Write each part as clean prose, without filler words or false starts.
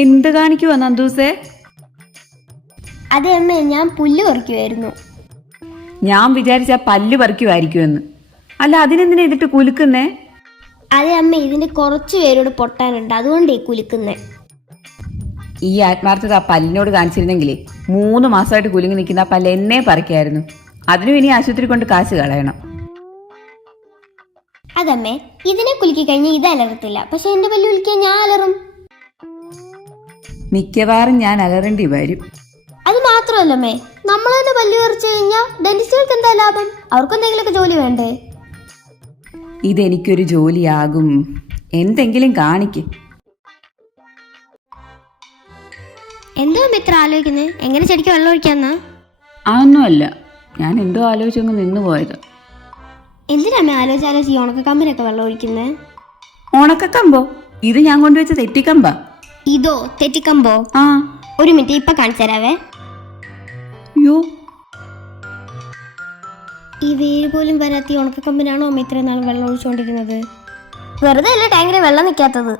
എന്ത് കാണിക്കുവാ നന്ദൂസേ? അതെ അമ്മേ, ഞാൻ പുല്ല് പറിക്കുമായിരുന്നു. ഞാൻ വിചാരിച്ച പല്ല് പറിക്കുമായിരിക്കുമെന്ന്. അല്ല, അതിനെന്തിനാ ഇതിട്ട് കുലുക്കുന്നേ? അതെ അമ്മ, ഇതിന്റെ കുറച്ച് പേരോട് പൊട്ടാനുണ്ട്, അതുകൊണ്ടേ കുലുക്കുന്നേ. ഈ ആത്മാർത്ഥത ആ പല്ലിനോട് കാണിച്ചിരുന്നെങ്കിലേ 3 മാസമായിട്ട് കുലുങ്ങി നിൽക്കുന്ന ആ പല്ല് എന്നെ പറിക്കായിരുന്നു. അതിനും ഇനി ആശുപത്രി കൊണ്ട് കാശ് കളയണം. അതമ്മേ, ഇതിനെ കുലുക്കി കഴിഞ്ഞാൽ ഇത് അലറത്തില്ല, പക്ഷെ എന്റെ പല്ല് കുലുക്കിയാൽ ഞാൻ അലറും. മിക്കവാറും ഞാൻ അലറേണ്ടി വരും. അത് മാത്രമല്ലമ്മേ, നമ്മൾ തന്നെ പല്ല് പറിച്ചു കഴിഞ്ഞാൽ ഡെന്റിസ്റ്റുകൾക്ക് എന്താ ലാഭം? അവർക്ക് എന്തെങ്കിലുമൊക്കെ ജോലി വേണ്ടേ? ഇതെനിക്കൊരു ജോലിയാകും. എന്തെങ്കിലും കാണിക്ക്. എന്തോ അമ്മ ഇത്ര ആലോചിക്കുന്നത്? എങ്ങനെ ചെടിക്ക് വെള്ളം ഒഴിക്കാന്നാ? അതൊന്നുമല്ല, ഞാൻ എന്തോ ആലോചിച്ചങ്ങ് നിന്നു പോയത്. എന്തിനാമ്മ ആലോചിച്ച് ഈ ഉണക്കക്കമ്പിനൊക്കെ വെള്ളം ഒഴിക്കുന്നേ? ഉണക്കക്കമ്പോ? ഇത് ഞാൻ കൊണ്ടുവച്ച തെറ്റിക്കമ്പാ. ഇതോ തെറ്റിക്കമ്പോ? ആ, ഒരു മിനിറ്റ്, ഇപ്പൊ കാണിച്ചു തരാവേ. അയ്യോ, ഈ വേര് പോലും വരാത്ത ഈ ഉണക്കക്കമ്പിനാണോ അമ്മ ഇത്രയും നാൾ വെള്ളം ഒഴിച്ചുകൊണ്ടിരുന്നത്? വെറുതെ അല്ലേ ടാങ്കിലെ വെള്ളം നിൽക്കാത്തത്.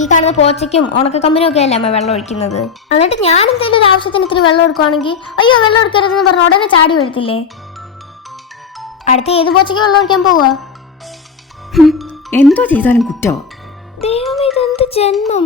ഈ കാണുന്ന പോച്ചയ്ക്കും ഉണക്കക്കമ്പിനും ഒക്കെ അല്ലേ അമ്മ വെള്ളം ഒഴിക്കുന്നത്. എന്നിട്ട് ഞാൻ എന്തെങ്കിലും ഒരു ആവശ്യത്തിന് ഇത്തിരി വെള്ളം എടുക്കുവാണെങ്കിൽ അയ്യോ വെള്ളം എടുക്കരുതെന്ന് പറഞ്ഞ ഉടനെ ചാടി വരത്തില്ലേ? അടുത്ത ഏത് പോച്ചയ്ക്ക് വെള്ളം ഒഴിക്കാൻ പോവാ? എന്തോ ചെയ്താലും കുറ്റമോ? ദൈവമേ, ഇതെന്ത് ജന്മം!